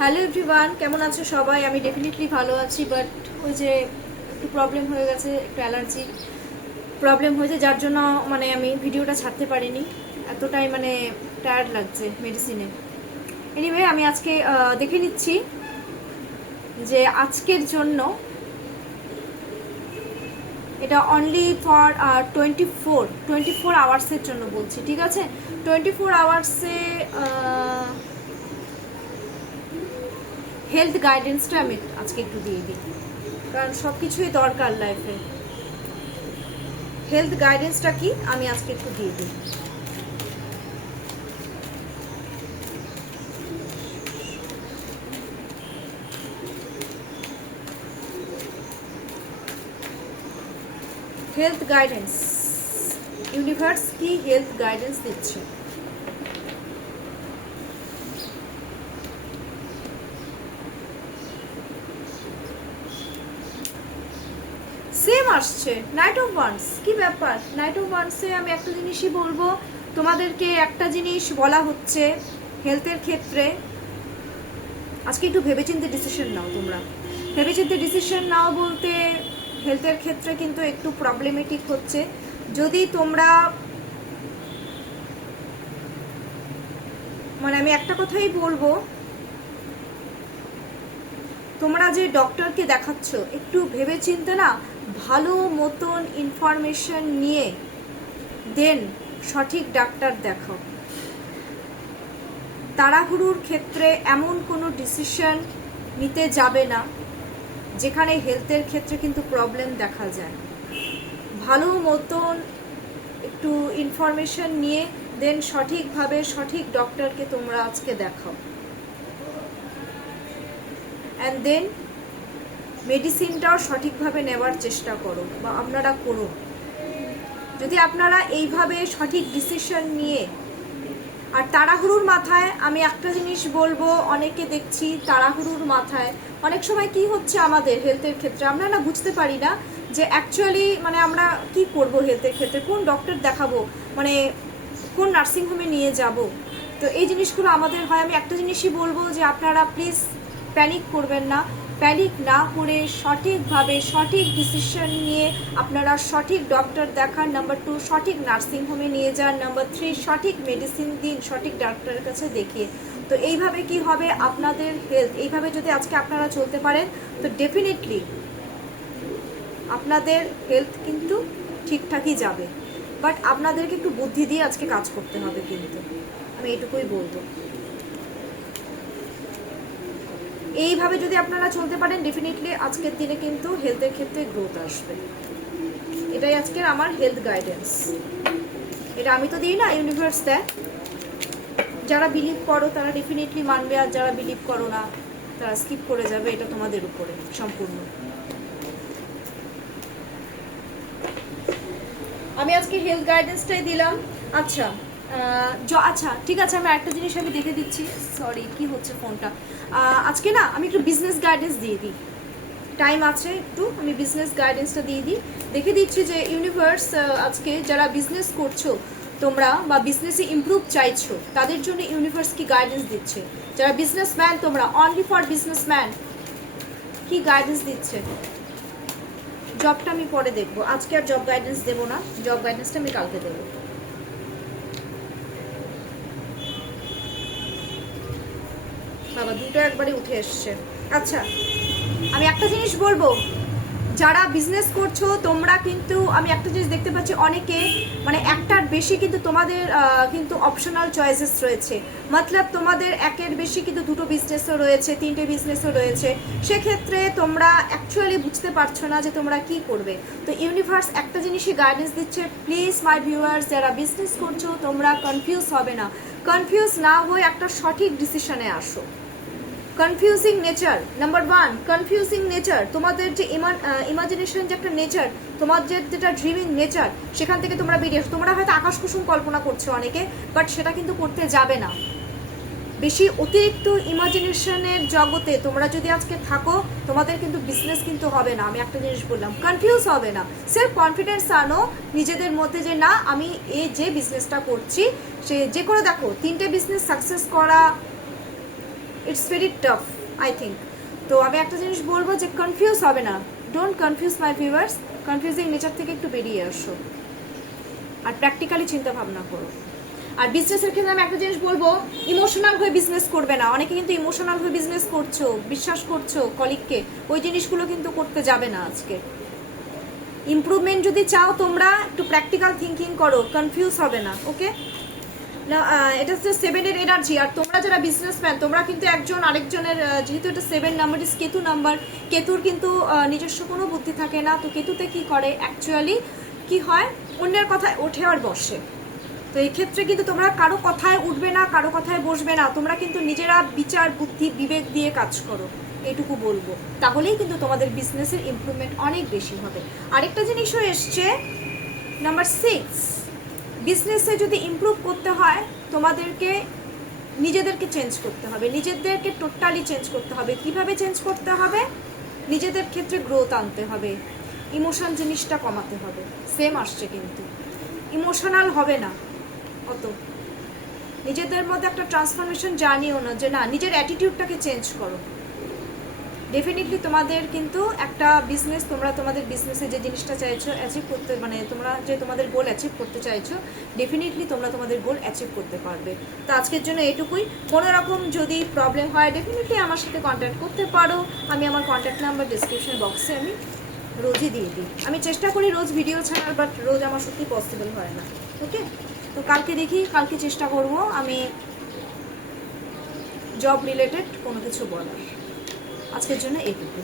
Hello everyone, কেমন আছো সবাই? আমি ডেফিনেটলি ভালো আছি, বাট ওই যে একটু প্রবলেম হয়ে গেছে, একটু অ্যালার্জি প্রবলেম হয়েছে, যার জন্য মানে আমি ভিডিওটা ছাড়তে পারিনি। এতটাই মানে টায়ার্ড লাগছে মেডিসিনে। এনিওয়ে, আমি আজকে দেখে নিচ্ছি যে আজকের জন্য এটা অনলি ফর 24 আওয়ার্সের জন্য বলছি, ঠিক আছে? 24 আওয়ার্সে হেলথ গাইডেন্সটা আমি আজকে একটু দিয়ে দিই, কারণ সব কিছুই দরকার লাইফে। হেলথ গাইডেন্সটা কি আমি আজকে একটু দিয়ে দিই। হেলথ গাইডেন্স, ইউনিভার্স কি হেলথ গাইডেন্স দিচ্ছে? সেম আসছে নাইট অফ ওয়ান্স। কি ব্যাপার? নাইট অফ ওয়ান্সে আমি একটা জিনিসই বলবো তোমাদেরকে, একটা জিনিস বলা হচ্ছে হেলথের ক্ষেত্রে আজকে একটু ভেবেচিন্তে ডিসিশন নাও। তোমরা ভেবেচিন্তে ডিসিশন নাও বলতে হেলথের ক্ষেত্রে কিন্তু একটু প্রবলেমেটিক হচ্ছে। যদি তোমরা মানে আমি একটা কথাই বলবো, তোমরা যে ডক্টরকে দেখাচ্ছ একটু ভেবেচিন্তে না, ভালো মতন ইনফরমেশন নিয়ে দেন সঠিক ডাক্তার দেখাও। তাড়াহুড়োর ক্ষেত্রে এমন কোনো ডিসিশন নিতে যাবে না যেখানে হেলথের ক্ষেত্রে কিন্তু প্রবলেম দেখা যায়। ভালো মতন একটু ইনফরমেশন নিয়ে দেন সঠিকভাবে সঠিক ডক্টরকে তোমরা আজকে দেখাও, অ্যান্ড দেন মেডিসিনটাও সঠিকভাবে নেওয়ার চেষ্টা করো বা আপনারা করুন। যদি আপনারা এইভাবে সঠিক ডিসিশন নিয়ে, আর তাড়াহুড়োর মাথায় আমি একটা জিনিস বলবো, অনেকে দেখছি তাড়াহুড়োর মাথায় অনেক সময় কি হচ্ছে আমাদের হেলথের ক্ষেত্রে, আমরা না বুঝতে পারি না যে অ্যাকচুয়ালি মানে আমরা কি করব হেলথের ক্ষেত্রে, কোন ডক্টর দেখাবো, মানে কোন নার্সিংহোমে নিয়ে যাব। তো এই জিনিসগুলো আমাদের হয়। আমি একটা জিনিসই বলবো যে আপনারা প্লিজ প্যানিক করবেন না। প্যানিক না করে সঠিকভাবে সঠিক ডিসিশন নিয়ে আপনারা সঠিক ডক্টর দেখান। নাম্বার 2, সঠিক নার্সিংহোমে নিয়ে যান। নাম্বার 3, সঠিক মেডিসিন দিন সঠিক ডাক্তারের কাছে দেখিয়ে। তো এইভাবে কি হবে আপনাদের হেলথ, এইভাবে যদি আজকে আপনারা চলতে পারেন তো ডেফিনেটলি আপনাদের হেলথ কিন্তু ঠিকঠাকই যাবে। বাট আপনাদেরকে একটু বুদ্ধি দিয়ে আজকে কাজ করতে হবে, কিন্তু আমি এটুকুই বলবো। এইভাবে যদি আপনারা চলতে পারেন ডেফিনেটলি আজকের দিনে কিন্তু হেলথের ক্ষেত্রে গ্রোথ আসবে। এটাই আজকের আমার হেলথ গাইডেন্স। এটা আমি তো দিই না, ইউনিভার্স দেয়। যারা বিলিভ করো তারা ডেফিনেটলি মানবে, আর যারা বিলিভ করো না তারা স্কিপ করে যাবে। এটা তোমাদের উপরে সম্পূর্ণ। আমি আজকে হেলথ গাইডেন্সটাই দিলাম। আচ্ছা আচ্ছা ঠিক আছে, আমি একটা জিনিস আমি দেখে দিচ্ছি। সরি, কি হচ্ছে ফোনটা। আজকে না আমি একটু বিজনেস গাইডেন্স দিয়ে দিই, টাইম আছে একটু, আমি বিজনেস গাইডেন্সটা দিয়ে দিই। দেখে দিচ্ছি যে ইউনিভার্স আজকে যারা বিজনেস করছো তোমরা বা বিজনেসে ইমপ্রুভ চাইছো তাদের জন্য ইউনিভার্স কি গাইডেন্স দিচ্ছে। যারা বিজনেসম্যান তোমরা, অনলি ফর বিজনেসম্যান কি গাইডেন্স দিচ্ছে। জবটা আমি পরে দেখবো, আজকে আর জব গাইডেন্স দেবো না, জব গাইডেন্সটা আমি কালকে দেবো। বাবা দুটো একবারে উঠে এসছে। আচ্ছা আমি একটা জিনিস বলবো, যারা বিজনেস করছো তোমরা কিন্তু, আমি একটা জিনিস দেখতে পাচ্ছি অনেকে মানে একটার বেশি কিন্তু তোমাদের কিন্তু অপশনাল চয়েসেস রয়েছে। মতলব তোমাদের একের বেশি কিন্তু দুটো বিজনেসও রয়েছে, তিনটে বিজনেসও রয়েছে। সেক্ষেত্রে তোমরা অ্যাকচুয়ালি বুঝতে পারছো না যে তোমরা কি করবে। তো ইউনিভার্স একটা জিনিসই গাইডেন্স দিচ্ছে, প্লিজ মাই ভিউয়ার্স যারা বিজনেস করছো তোমরা কনফিউজ হবে না। কনফিউজ না হয়ে একটা সঠিক ডিসিশনে আসো। Confusing nature, number 1 confusing nature, তোমাদের যে ইমাজিনেশন যে একটা নেচার, তোমাদের যেটা ড্রিমিং নেচার, সেখান থেকে তোমরা বেরিয়ে আসো। তোমরা হয়তো আকাশ কুসুম কল্পনা করছো অনেকে, বাট সেটা কিন্তু করতে যাবে না। বেশি অতিরিক্ত ইমাজিনেশনের জগতে তোমরা যদি আজকে থাকো তোমাদের কিন্তু বিজনেস কিন্তু হবে না। আমি একটা জিনিস বললাম, কনফিউজ হবে না, সেলফ কনফিডেন্স আনো নিজেদের মধ্যে যে না আমি এই যে বিজনেসটা করছি সে যে করে, দেখো 3টে বিজনেস সাকসেস করা it's very tough I think. তো আমি একটা জিনিস বলবো যে কনফিউজ হবে না, don't confuse my viewers, confusing nature থেকে একটু বেরিয়ে আসো আর প্র্যাকটিক্যালি চিন্তা ভাবনা করো। আর বিজনেসের ক্ষেত্রে আমি একটা জিনিস বলবো, ইমোশনাল হয়ে বিজনেস করবে না। অনেকে কিন্তু ইমোশনাল হয়ে বিজনেস করছো, বিশ্বাস করছো কলিগকে, ওই জিনিসগুলো কিন্তু করতে যাবে না আজকে। ইমপ্রুভমেন্ট যদি চাও তোমরা একটু প্র্যাকটিক্যাল থিঙ্কিং করো, কনফিউজ হবে না, ওকে? না, এটা হচ্ছে 7-এর এনার্জি। আর তোমরা যারা বিজনেসম্যান, তোমরা কিন্তু একজন আরেকজনের, যেহেতু এটা 7 নাম্বার ইস কেতু নাম্বার, কেতুর কিন্তু নিজস্ব কোনো বুদ্ধি থাকে না। তো কেতুতে কি করে অ্যাকচুয়ালি, কি হয়, অন্যের কথায় ওঠে আর বসে। তো এই ক্ষেত্রে কিন্তু তোমরা কারো কথায় উঠবে না, কারো কথায় বসবে না, তোমরা কিন্তু নিজেরা বিচার বুদ্ধি বিবেক দিয়ে কাজ করো, এইটুকু বলবো। তাহলেই কিন্তু তোমাদের বিজনেসের ইমপ্রুভমেন্ট অনেক বেশি হবে। আরেকটা জিনিসও এসছে নাম্বার 6, বিজনেসে যদি ইমপ্রুভ করতে হয় তোমাদেরকে নিজেদেরকে চেঞ্জ করতে হবে, নিজেদেরকে টোটালি চেঞ্জ করতে হবে। কিভাবে চেঞ্জ করতে হবে? নিজেদের ক্ষেত্রে গ্রোথ আনতে হবে, ইমোশন জিনিসটা কমাতে হবে। সেম আসছে কিন্তু, ইমোশনাল হবে না অত, নিজেদের মধ্যে একটা ট্রান্সফরমেশন জানিও না, যে না, নিজের অ্যাটিটিউডটাকে চেঞ্জ করো। ডেফিনেটলি তোমাদের কিন্তু একটা বিজনেস, তোমরা তোমাদের বিজনেসে যে জিনিসটা চাইছো অ্যাচিভ করতে, মানে তোমরা যে তোমাদের গোল অ্যাচিভ করতে চাইছো, ডেফিনেটলি তোমরা তোমাদের গোল অ্যাচিভ করতে পারবে। তো আজকের জন্য এটুকুই। কোনো রকম যদি প্রবলেম হয় ডেফিনেটলি আমার সাথে কন্ট্যাক্ট করতে পারো। আমি আমার কন্ট্যাক্ট নাম্বার ডিসক্রিপশন বক্সে আমি রোজই দিয়ে দিই। আমি চেষ্টা করি রোজ ভিডিও ছাড়ার, বাট রোজ আমার সত্যি পসিবল হয় না, ওকে? তো কালকে দেখি, কালকে চেষ্টা করব আমি জব রিলেটেড কোনো কিছু বলার। আজকের জন্য এইটুকু।